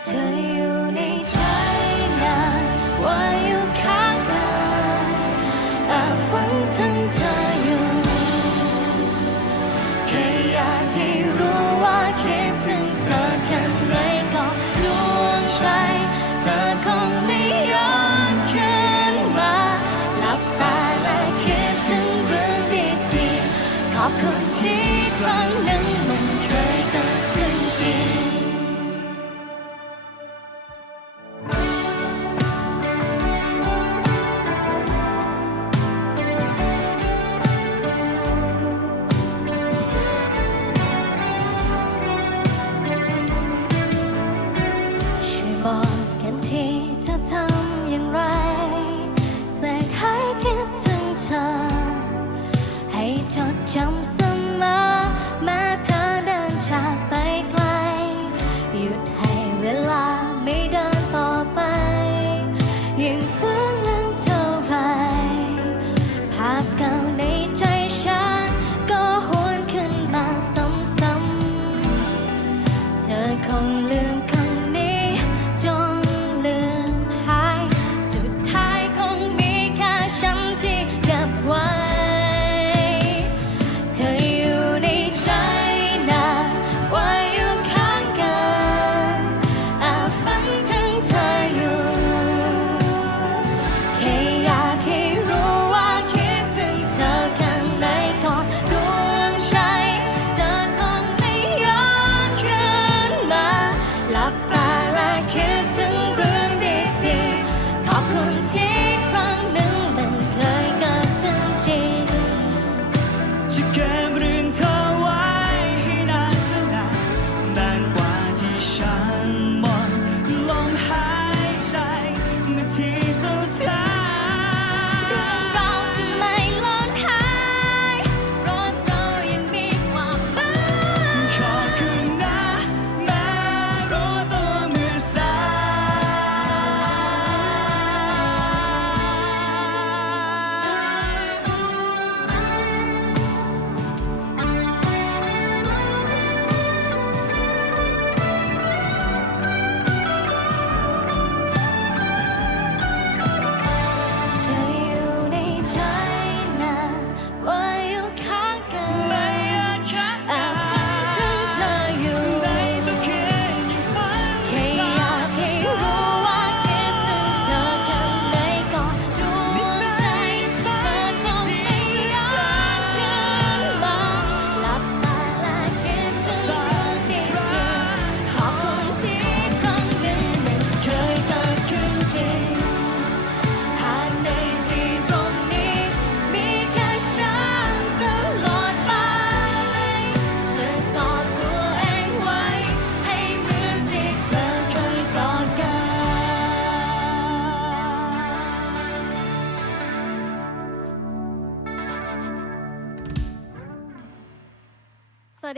เธออยู่ในใจนานว่าอยู่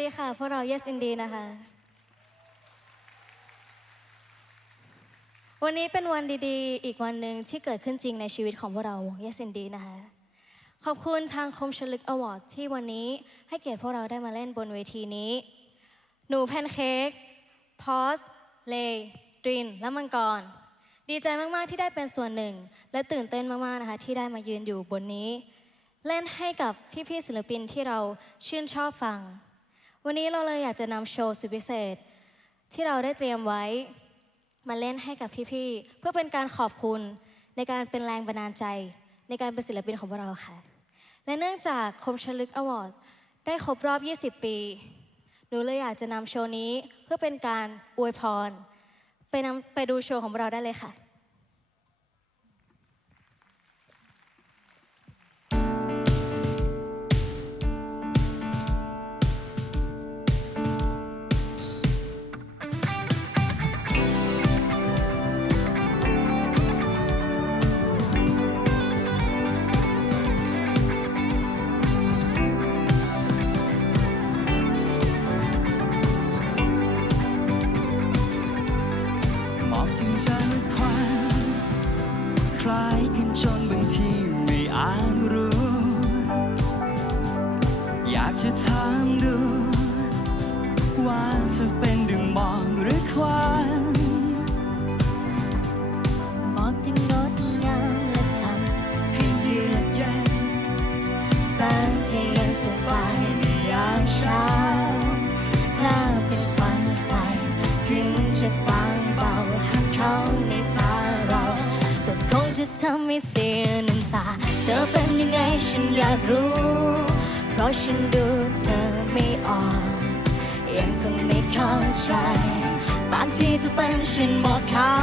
ดีค่ะ พวกเรา Yes Indeed นะคะ วันนี้เป็นวันดีๆ อีกวันหนึ่งที่เกิดขึ้นจริงในชีวิตของพวกเรา Yes Indeed นะคะ ขอบคุณทางคมชลึกอวอร์ดที่วันนี้ให้เกียรติพวกเราได้มาเล่นบนเวทีนี้ หนูแพนเค้กพอสเลดริน และมังกร ดีใจมาก ๆ ที่ได้เป็นส่วนหนึ่ง และตื่นเต้นมาก ๆ นะคะ ที่ได้มายืนอยู่บนนี้ เล่นให้กับพี่ ๆ ศิลปินที่เราชื่นชอบฟัง วันนี้เราเลยอยากจะนำโชว์สุดพิเศษ ที่เราได้เตรียมไว้มาเล่นให้กับพี่ๆ เพื่อเป็นการขอบคุณในการเป็นแรงบันดาลใจ ในการเป็นศิลปินของพวกเราค่ะ และเนื่องจากคมชลึกอวอร์ดได้ครบรอบ 20 ปี หนูเลยอยากจะนำโชว์นี้เพื่อเป็นการอวยพร ไปนำไปดูโชว์ของเราได้เลยค่ะ ล้ายกันจนบางทีไม่อาจรู้ อยากจะถามดู ว่าเธอเป็นดึงมองหรือควัน ทำให้เสียน้ำตา เธอเป็นยังไงฉันอยากรู้ เพราะฉันดูเธอไม่ออกยังคงไม่เข้าใจบางทีเธอเป็นฉันบอกเขา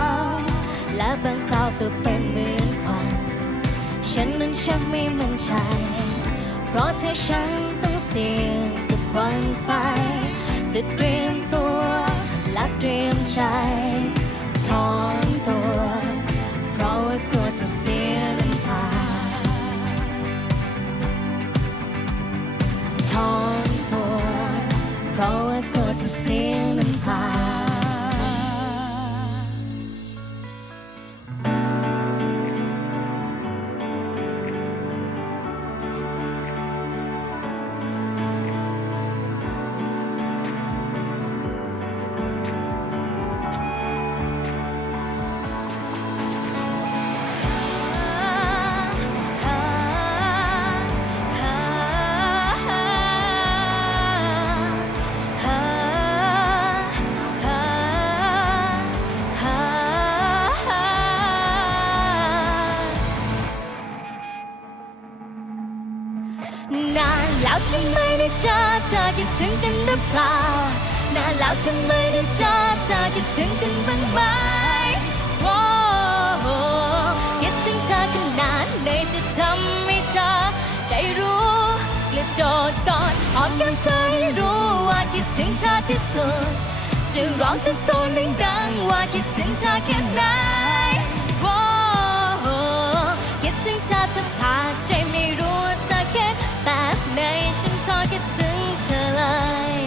และบางคราวเธอเป็นเหมือนควันฉันนั้นชักไม่มั่นใจ เพราะเธอฉันต้องเสี่ยงกับควันไฟ จะเตรียมตัวและเตรียมใจ นานแล้วที่ไม่ได้เจอเธอคิดถึงกันหรือเปล่านานแล้วที่ไม่ได้เจอเธอคิดถึงกันบ้างไหมโอ้คิดถึงเธอขนาดไหนจะทำให้เธอได้รู้กระโดดก่อนออกกันเธอให้รู้ว่าคิดถึงเธอที่สุดจะร้องตะโกนดังๆว่าคิดถึงเธอแค่ไหนโอ้คิดถึงเธอจะพาใจ แบบไนฉันก็คิดถึงเธอเลย